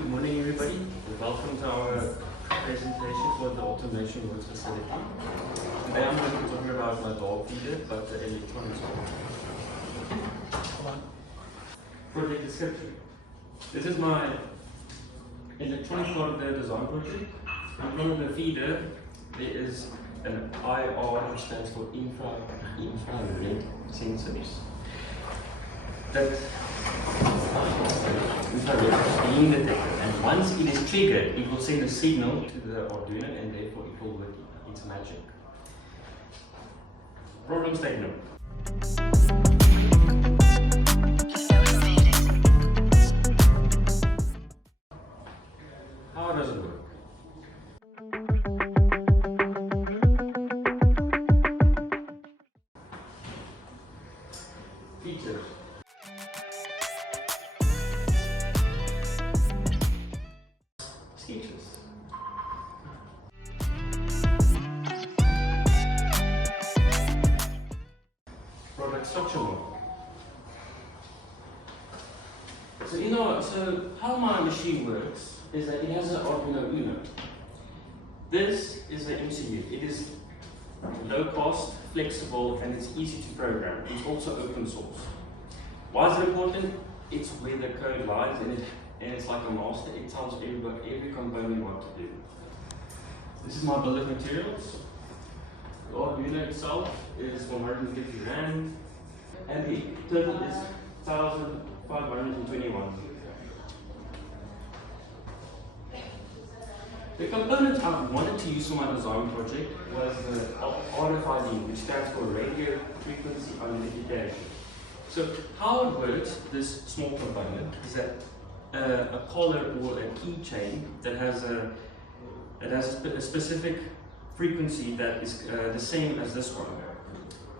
Good morning everybody, and welcome to our presentation for the Automation Works facility. Today I'm going to be talking about my dog feeder, but the electronics one. Project description. This is my electronic part of the design project. In front of the feeder, there is an IR, which stands for infrared sensors. That infrared being detected, and once it is triggered, it will send a signal to the arduino, and therefore it will work. It's magic. Problem statement. How does it work? Features. Sketches. Product structure model. So how my machine works is that it has an Arduino Uno. This is the MCU. It is low cost, flexible, and it's easy to program. It's also open source. Why is it important? It's where the code lies, and it's like a master. It tells every component what to do. This is my bill of materials. The Arduino itself is 150 Rand, and the total is 1,521. The component I wanted to use for my design project was the RFID, which stands for Radio Frequency Identification. So how it works, this small component, is that a collar or a keychain that has a specific frequency that is the same as this one.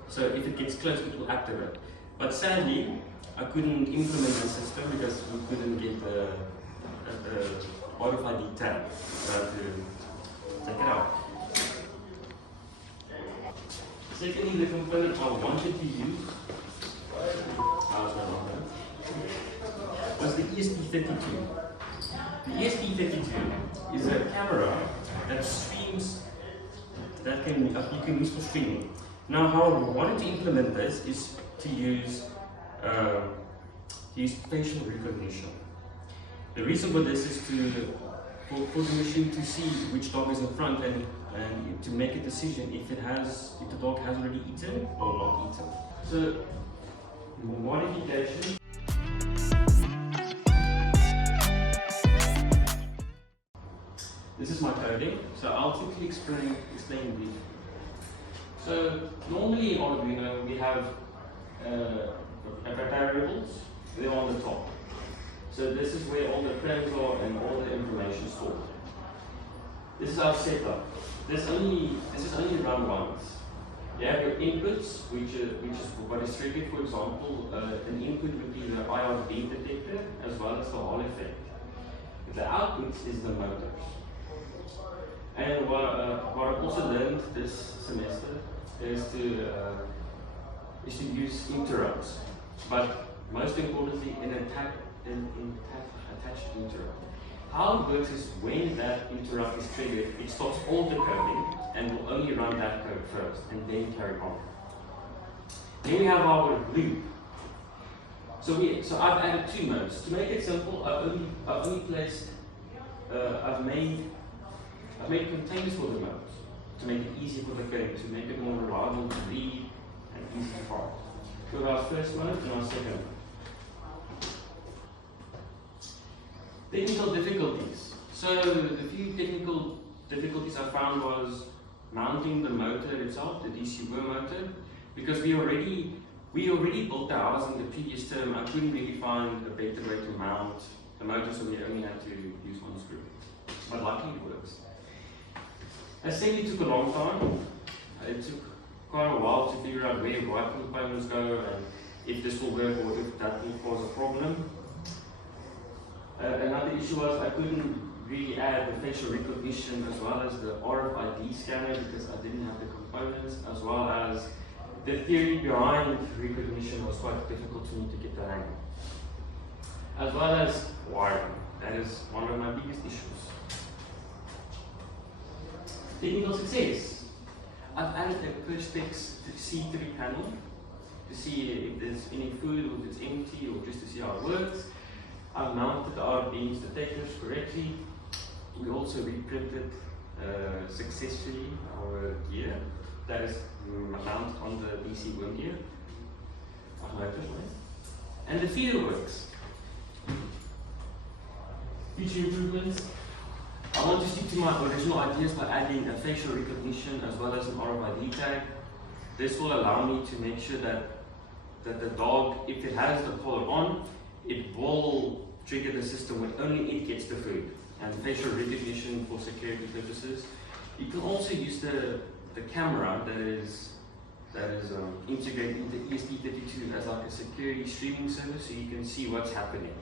So if it gets close, it will activate. But sadly, I couldn't implement the system because we couldn't get the RFID tab to take it out. Secondly, the component I wanted to use was the ESP32. The ESP32 is a camera that streams, that you can use for streaming. Now, how I wanted to implement this is to use facial recognition. The reason for this is for the machine to see which dog is in front and to make a decision if the dog has already eaten or not eaten. So, modification. This is my coding, so I'll quickly explain briefly. So normally in Arduino we have variables. They're on the top. So this is where all the frames are and all the information is stored. This is our setup. This is only run once. You have your inputs, which is what is triggered. For example, an input would be the IR beam detector as well as the Hall effect. The outputs is the motors. And what I've also learned this semester is to use interrupts, but most importantly, an attached interrupt. How it works is when that interrupt is triggered, it stops all the coding and will only run that code first and then carry on. Then we have our loop. So I've added two modes. To make it simple, I've made containers for the modes to make it easier for the code, to make it more reliable to read and easy to follow. So our first mode and our second mode. Technical difficulties. So the few technical difficulties I found was mounting the motor itself, the DC motor, because we already built the house in the previous term. I couldn't really find a better way to mount the motor, so we only had to use one screw. But luckily it works. Assembly took a long time. It took quite a while to figure out where right components go and if this will work or if that will cause a problem. Another issue was I couldn't really add the facial recognition as well as the RFID scanner because I didn't have the components, as well as the theory behind recognition was quite difficult for me to get the hang of, as well as wiring. That is one of my biggest issues. Technical success. I've added a Perspex C3 panel to see if there's any food, or if it's empty, or just to see how it works. I've mounted the arduino detectors correctly. We also reprinted successfully our gear that is mounted on the DC worm gear. And the feeder works. Future improvements. I want to stick to my original ideas by adding a facial recognition as well as an RFID tag. This will allow me to make sure that the dog, if it has the collar on, it will trigger the system when only it gets the food. And facial recognition for security purposes. You can also use the camera that is integrated into ESP32 as like a security streaming service, so you can see what's happening.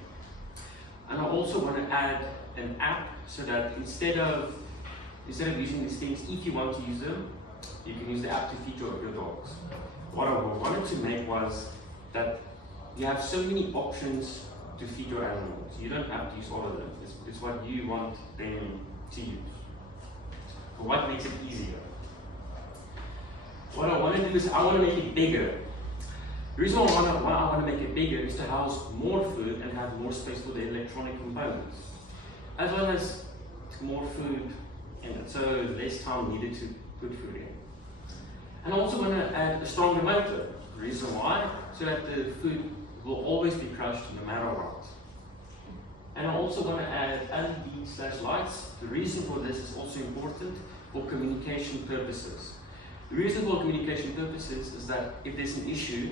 And I also want to add an app so that instead of using these things, if you want to use them, you can use the app to feed your dogs. What I wanted to make was that you have so many options to feed your animals. You don't have to use all of them. It's what you want them to use. But what makes it easier? What I want to do is I want to make it bigger. The reason why I want to make it bigger is to house more food and have more space for the electronic components, as well as more food in it, so less time needed to put food in. And I also want to add a stronger motor. The reason why? So that the food will always be crushed no matter what. And I also want to add LED/lights. The reason for this is also important for communication purposes. The reason for communication purposes is that if there's an issue,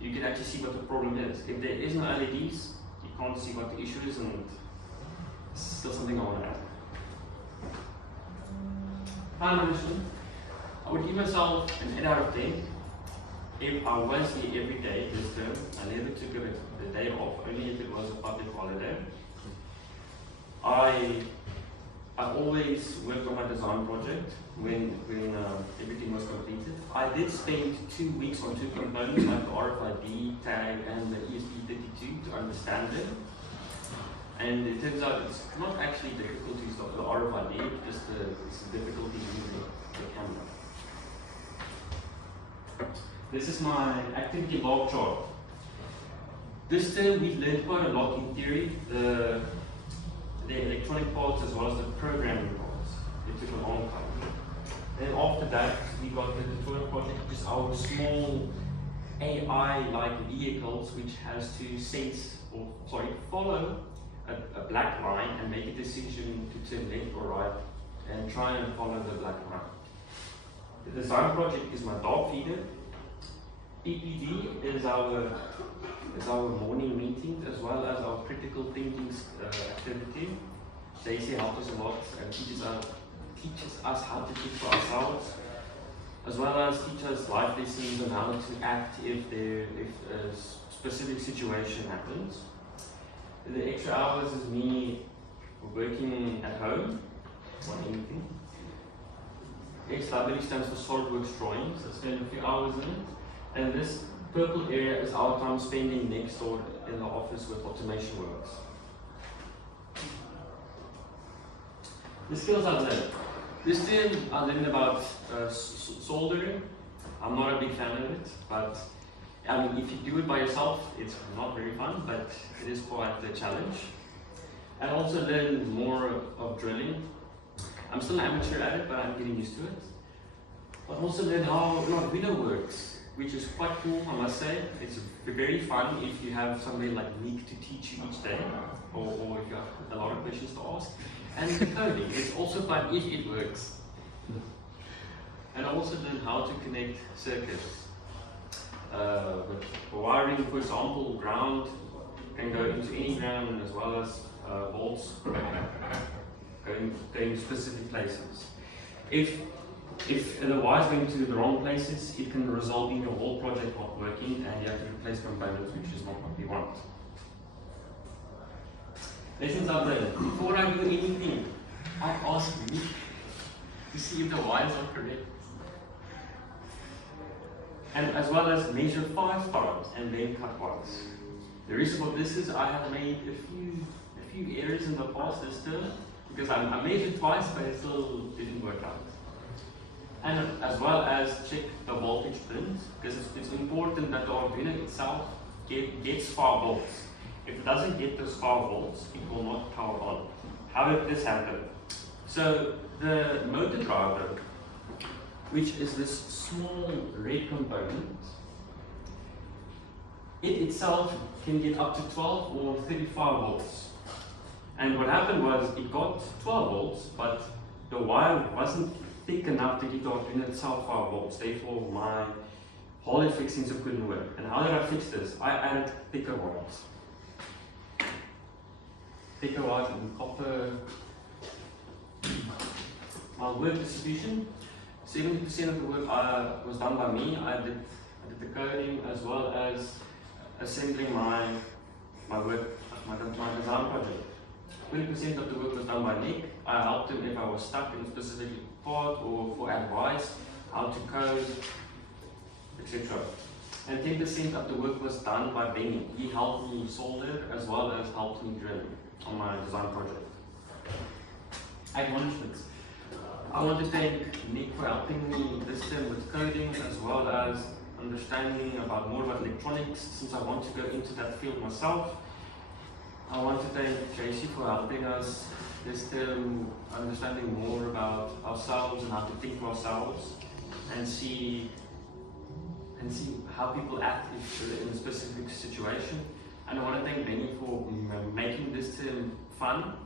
you can actually see what the problem is. If there is no LEDs, you can't see what the issue is, and it's still something I want to add. Final mission. I would give myself an 8 out of 10. If I was here every day this term, I never took a day off, only if it was a public holiday. I always worked on my design project when everything was completed. I did spend 2 weeks on 2 components, like the RFID tag and the ESP32, to understand them. And it turns out it's not actually difficult to use the RFID, it's the difficulty using the camera. This is my activity log chart. This term we learned quite a lot in theory, the electronic parts as well as the programming parts. It took a long time. Then after that, we got the tutorial project, which is our small AI-like vehicles, which has to follow a black line and make a decision to turn left or right and try and follow the black line. The design project is my dog feeder. PPD is our morning meetings as well as our critical thinking activity. Daisy helped us a lot and teaches us how to think for ourselves, as well as teach us life lessons on how to act if a specific situation happens. The extra hours is me working at home on anything. XW stands for SolidWorks drawings. I spend a few hours in it. And this purple area is our time spending next door in the office with automation works. The skills I've learned. This term I learned about soldering. I'm not a big fan of it, but I mean, if you do it by yourself, it's not very fun, but it is quite a challenge. And also learn more of drilling. I'm still an amateur at it, but I'm getting used to it. But also learn how an arduino works, which is quite cool, I must say. It's very fun if you have somebody like Nick to teach you each day, or if you have a lot of questions to ask. And the coding is also fun if it works. And I also learn how to connect circuits. With wiring, for example, ground can go into any ground, as well as volts going to specific places. If the wires going to the wrong places, it can result in your whole project not working and you have to replace components, which is not what we want. Lessons I've learned. Before I do anything, I ask Nick to see if the wires are correct. And as well as measure 5 times and then cut once. The reason for this is I have made a few errors in the past this term because I measured twice, but it still didn't work out. And as well as check the voltage pins, because it's important that the Arduino itself gets 5 volts. If it doesn't get those 5 volts, it will not power on. How did this happen? So the motor driver, which is this small red component, it itself can get up to 12 or 35 volts. And what happened was it got 12 volts, but the wire wasn't thick enough to get the Arduino itself 5 volts. Therefore, my Hall effect sensor couldn't work. And how did I fix this? I added thicker wires. Thicker wires and copper. My work distribution, 70% of the work was done by me. I did the coding as well as assembling my design project. 20% of the work was done by Nick. I helped him if I was stuck in a specific part or for advice, how to code, etc. And 10% of the work was done by Benny. He helped me solder as well as helped me drill on my design project. Acknowledgements. I want to thank Nick for helping me this term with coding as well as understanding more about electronics since I want to go into that field myself. I want to thank JC for helping us this term, understanding more about ourselves and how to think for ourselves and see how people act in a specific situation. And I want to thank Benny for making this term fun,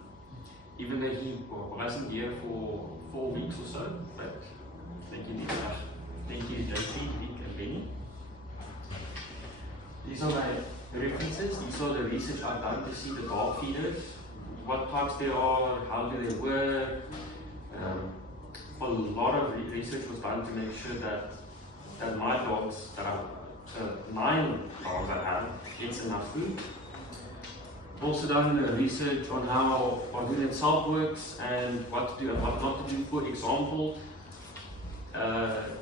even though he wasn't here for 4 weeks or so. But thank you, Nick. Thank you, JC, Nick, and Benny. These are my references. These are the research I've done to see the dart feeders, what types they are, how do they work. A lot of research was done to make sure that my dogs, that are 9 dogs I have, gets enough food. Also done research on how Arduino itself works and what to do and what not to do. For example,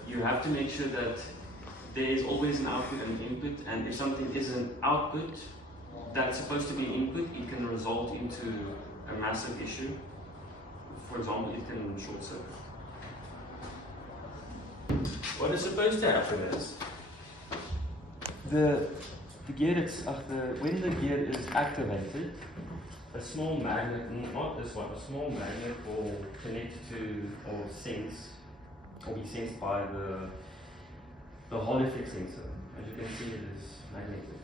you have to make sure that there is always an output and an input, and if something is an output that's supposed to be an input, it can result into a massive issue. For example, it can short circuit. What is supposed to happen is when the gear is activated, a small magnet, not this one, a small magnet will connect to or be sensed by the Hall effect sensor. As you can see, it is magnetic.